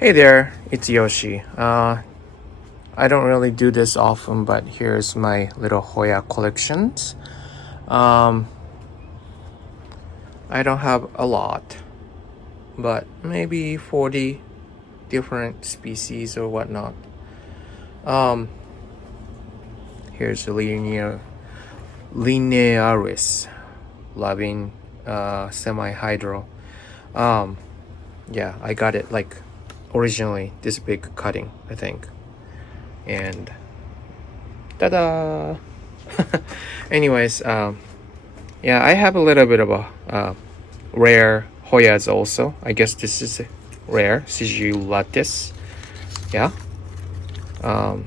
Hey there, it's Yoshi. I don't really do this often, but here's my little Hoya collections. Um, I don't have a lot, but maybe 40 different species or whatnot. Um, here's the linearis, loving semi-hydro. Um, yeah, I got it like originally this big cutting, I think. And ta-da! Anyways, yeah, I have a little bit of a rare Hoyas also. I guess this is rare, Sigillulatus. Yeah. Um,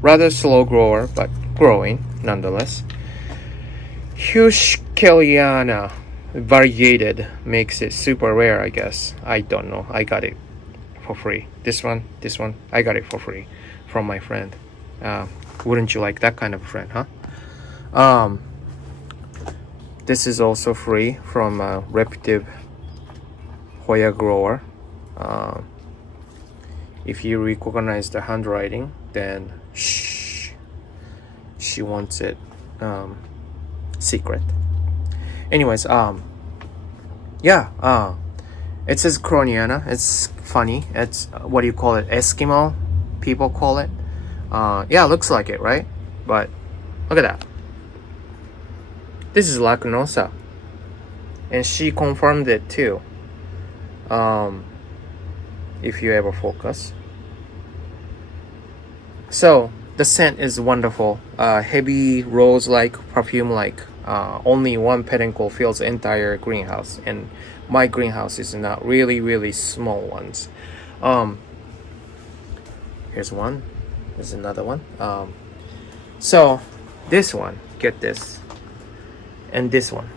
rather slow grower, but growing nonetheless. Huschkeliana variegated makes it super rare, I guess. I don't know. I got it for free. This one, I got it for free from my friend. Wouldn't you like that kind of friend, huh? This is also free from a reputable Hoya grower. If you recognize the handwriting, then shh, she wants it secret. Anyways, yeah, it says Croniana. It's funny. It's what do you call it? Eskimo people call it. Yeah, looks like it, right? But look at that. This is Lacunosa, and she confirmed it too. If you ever focus. So the scent is wonderful. Heavy rose-like, perfume-like. Only one peduncle fills the entire greenhouse, and my greenhouse is not really small ones. Here's one. There's another one. So this one, get this, and this one,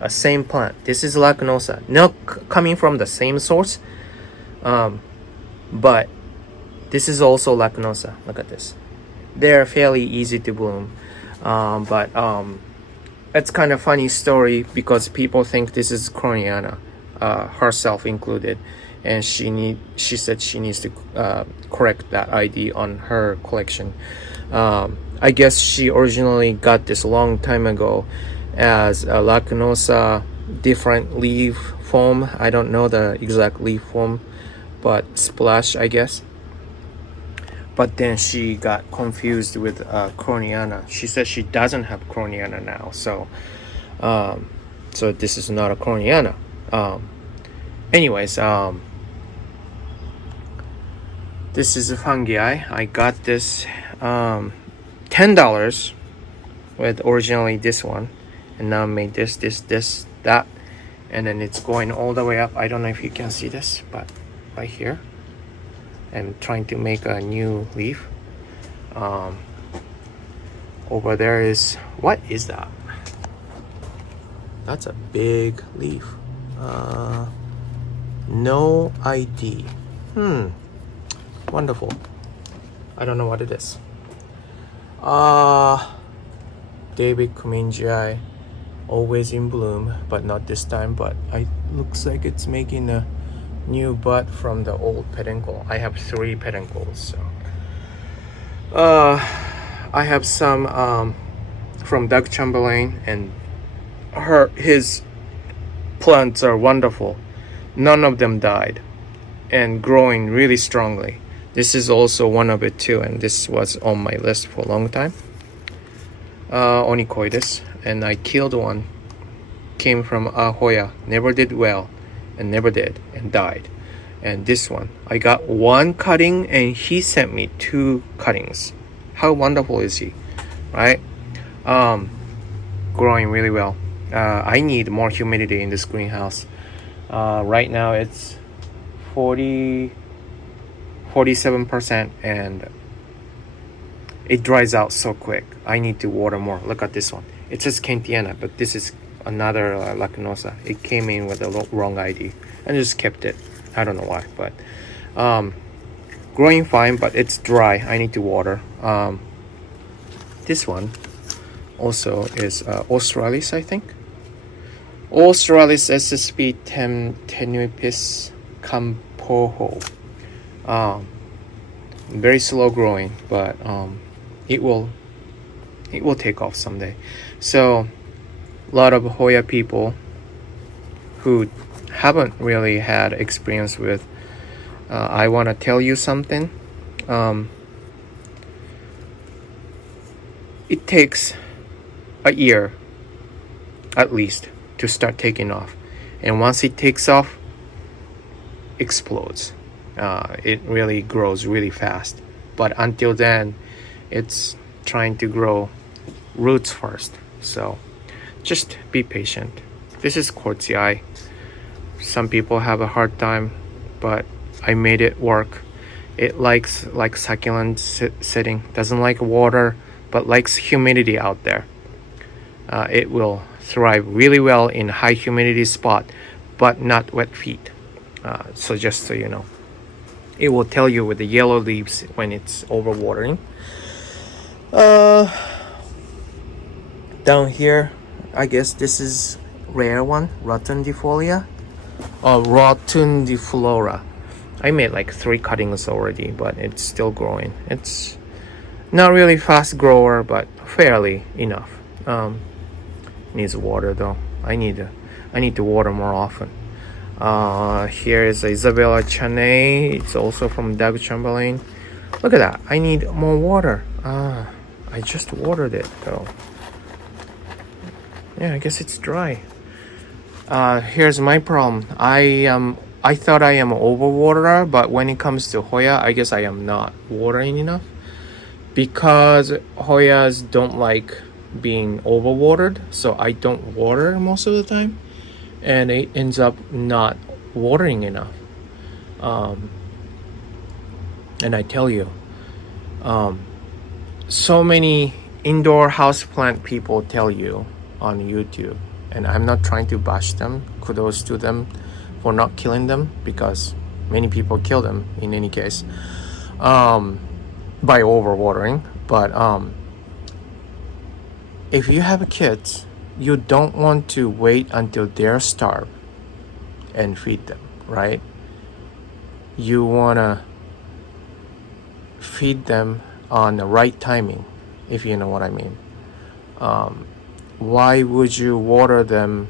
a same plant. This is Lacunosa, not coming from the same source, but this is also Lacunosa. Look at this. They're fairly easy to bloom, but it's kind of funny story because people think this is Croniana, herself included, and she said she needs to correct that ID on her collection. I guess she originally got this a long time ago as a Lacunosa different leaf form. I don't know the exact leaf form, but splash, I guess. But then she got confused with Croniana. She said she doesn't have Croniana now, so so this is not a Croniana. Anyways, this is a fungi. I got this $10 with originally this one, and now I made this, that, and then it's going all the way up. I don't know if you can see this, but right here. I'm trying to make a new leaf. Over there is, what is that? That's a big leaf. No ID. Wonderful. I don't know what it is. David Kumingii, always in bloom, but not this time. But it looks like it's making a new bud from the old peduncle. I have 3 peduncles, so I have some from Doug Chamberlain, and his plants are wonderful. None of them died and growing really strongly. This is also one of it too, and this was on my list for a long time. Onychoides, and I killed one. Came from Hoya, never did well, and never did, and died. And this one, I got 1 cutting, and he sent me 2 cuttings. How wonderful is he, right? Growing really well. I need more humidity in this greenhouse. Right now it's 47%, and it dries out so quick. I need to water more. Look at this one. It says Kentiana, but this is another Lacunosa. It came in with the wrong ID, and just kept it. I don't know why, but growing fine, but it's dry. I need to water. This one also is Australis, I think. Australis SSP tenuipis campoho. Very slow growing, but it will take off someday. So a lot of Hoya people who haven't really had experience with, I want to tell you something. It takes a year at least to start taking off, and once it takes off, explodes. It really grows really fast, but until then it's trying to grow roots first. So just be patient. This is quartzii. Some people have a hard time, but I made it work. It likes like succulent setting, doesn't like water, but likes humidity out there. It will thrive really well in high humidity spot, but not wet feet. So just so you know, it will tell you with the yellow leaves when it's overwatering. Down here, I guess this is rare one, rotundifolia or rotundiflora. I made like 3 cuttings already, but it's still growing. It's not really fast grower, but fairly enough. Needs water though. I need to water more often. Here is Isabella Chaney. It's also from Doug Chamberlain. Look at that. I need more water. I just watered it though. Yeah, I guess it's dry. Here's my problem. I thought I am overwaterer, but when it comes to Hoya, I guess I am not watering enough, because Hoyas don't like being overwatered, so I don't water most of the time, and it ends up not watering enough. And I tell you, so many indoor houseplant people tell you on YouTube, and I'm not trying to bash them. Kudos to them for not killing them, because many people kill them in any case by overwatering. But if you have kids, you don't want to wait until they're starved and feed them, right? You want to feed them on the right timing, if you know what I mean. Why would you water them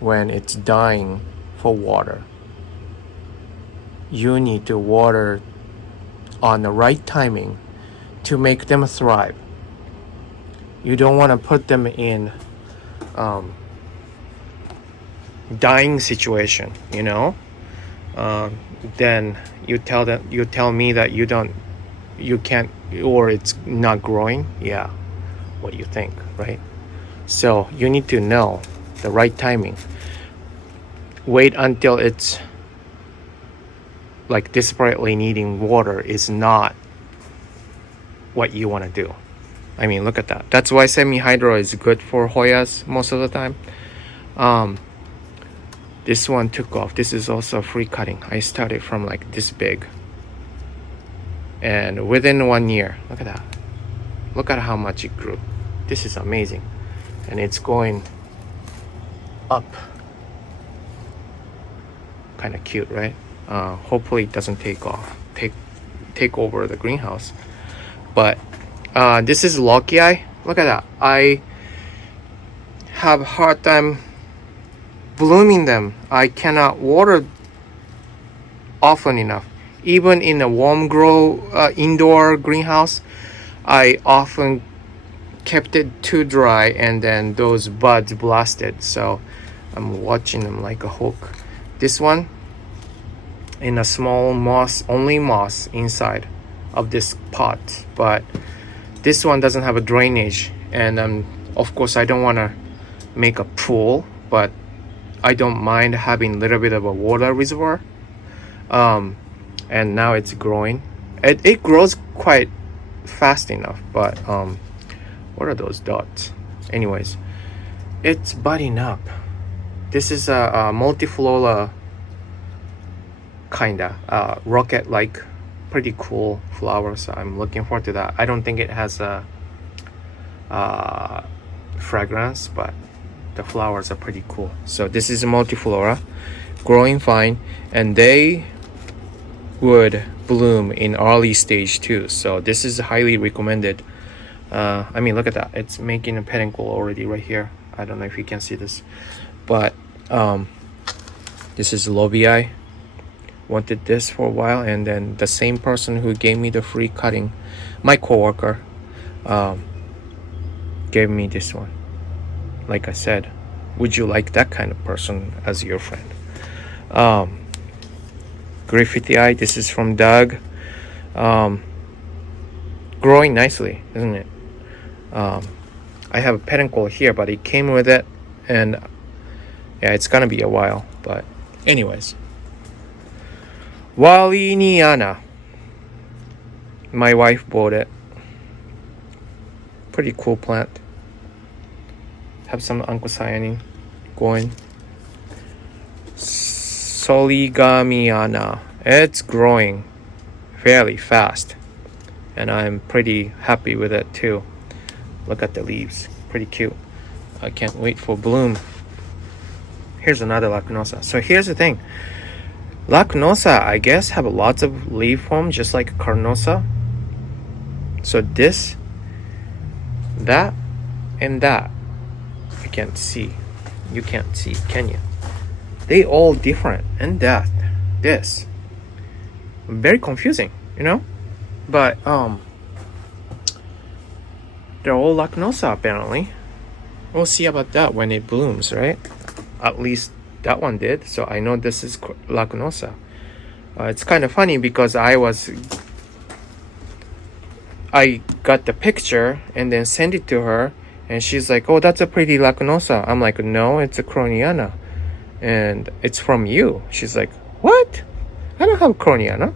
when it's dying for water? You need to water on the right timing to make them thrive. You don't want to put them in dying situation, you know. Then you tell me that you can't, or it's not growing. Yeah, what do you think, right? So you need to know the right timing. Wait until it's like desperately needing water is not what you want to do. I mean, look at that. That's why semi-hydro is good for Hoyas most of the time. This one took off. This is also a free cutting. I started from like this big, and within 1 year, look at that. Look at how much it grew. This is amazing. And it's going up. Kind of cute, right? Hopefully it doesn't take over the greenhouse. But this is Lockii. Look at that. I have a hard time blooming them. I cannot water often enough. Even in a warm grow indoor greenhouse, I often kept it too dry, and then those buds blasted. So I'm watching them like a hawk. This one in a small moss, only moss inside of this pot, but this one doesn't have a drainage, and of course I don't want to make a pool, but I don't mind having a little bit of a water reservoir. And now it's growing. It grows quite fast enough, but what are those dots? Anyways, it's budding up. This is a multiflora kinda rocket like, pretty cool flower, so I'm looking forward to that. I don't think it has a fragrance, but the flowers are pretty cool. So this is a multiflora, growing fine, and they would bloom in early stage too. So this is highly recommended. I mean, look at that. It's making a peduncle already right here. I don't know if you can see this, but this is lobii. Wanted this for a while, and then the same person who gave me the free cutting, my coworker, gave me this one. Like I said, would you like that kind of person as your friend? Graffiti eye. This is from Doug. Growing nicely, isn't it? I have a peduncle here, but it came with it, and yeah, it's gonna be a while. But anyways, Waliniana. My wife bought it. Pretty cool plant. Have some anthocyanin going. Soligamiana. It's growing fairly fast, and I'm pretty happy with it too. Look at the leaves, pretty cute. I can't wait for bloom. Here's another lacnosa. So here's the thing. Lacnosa, I guess, have lots of leaf form, just like carnosa. So this, that, and that, I can't see. You can't see, can you? They all different, and that, this. Very confusing, you know? But they're all lacnosa apparently. We'll see about that when it blooms, right? At least that one did, so I know this is lacnosa. It's kind of funny because I got the picture and then sent it to her, and she's like, oh, that's a pretty lacnosa. I'm like, no, it's a croniana, and it's from you. She's like, what? I don't have croniana.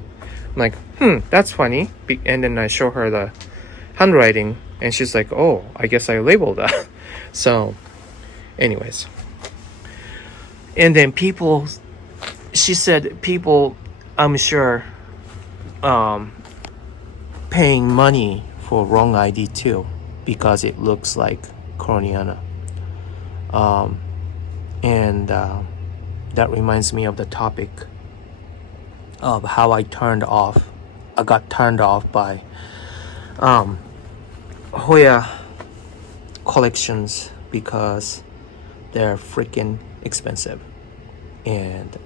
I'm like, that's funny. And then I show her the handwriting, and she's like, oh, I guess I labeled that. So anyways, and then she said people, I'm sure, paying money for wrong ID too, because it looks like croniana. And that reminds me of the topic of how I got turned off by Hoya collections because they're freaking expensive, and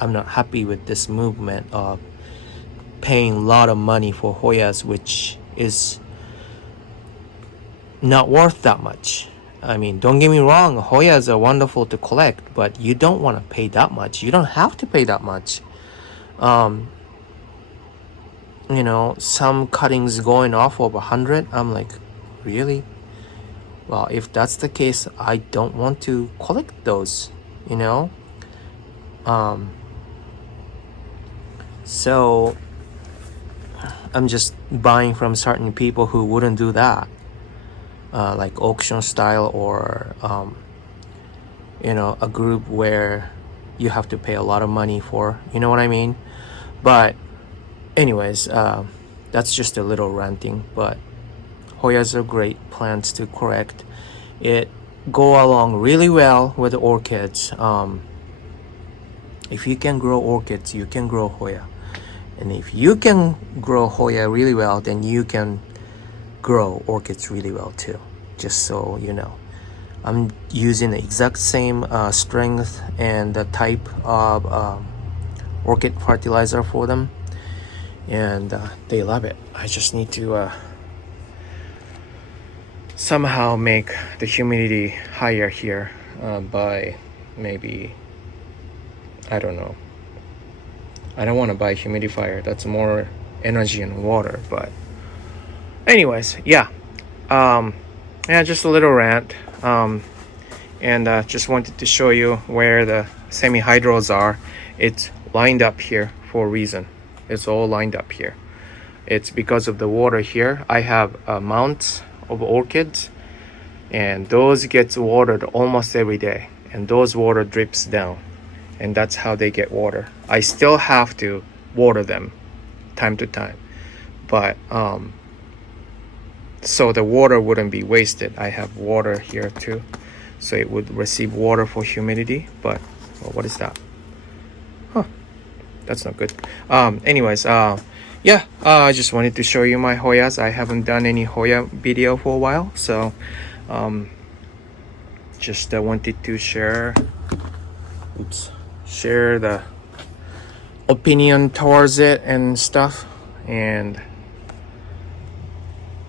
I'm not happy with this movement of paying a lot of money for Hoyas, which is not worth that much. I mean, don't get me wrong, Hoyas are wonderful to collect, but you don't want to pay that much. You don't have to pay that much. You know, some cuttings going off of 100. I'm like, really? Well, if that's the case, I don't want to collect those, you know? So I'm just buying from certain people who wouldn't do that, like auction style, or you know, a group where you have to pay a lot of money for, you know what I mean? But anyways, that's just a little ranting. But Hoyas are great plants to correct. It go along really well with orchids. If you can grow orchids, you can grow Hoya. And if you can grow Hoya really well, then you can grow orchids really well too. Just so you know, I'm using the exact same strength and the type of orchid fertilizer for them, and they love it. I just need to somehow make the humidity higher here by maybe, I don't know. I don't want to buy a humidifier. That's more energy and water. But anyways, yeah. Yeah, just a little rant. And just wanted to show you where the semi-hydros are. It's lined up here for a reason. It's all lined up here. It's because of the water here. I have mounts of orchids, and those gets watered almost every day, and those water drips down, and that's how they get water. I still have to water them time to time, but so the water wouldn't be wasted. I have water here too, so it would receive water for humidity. But well, what is that? Huh, that's not good. Anyways, yeah, I just wanted to show you my Hoyas. I haven't done any Hoya video for a while, so just wanted to share share the opinion towards it and stuff, and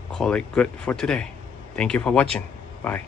call it good for today. Thank you for watching. Bye.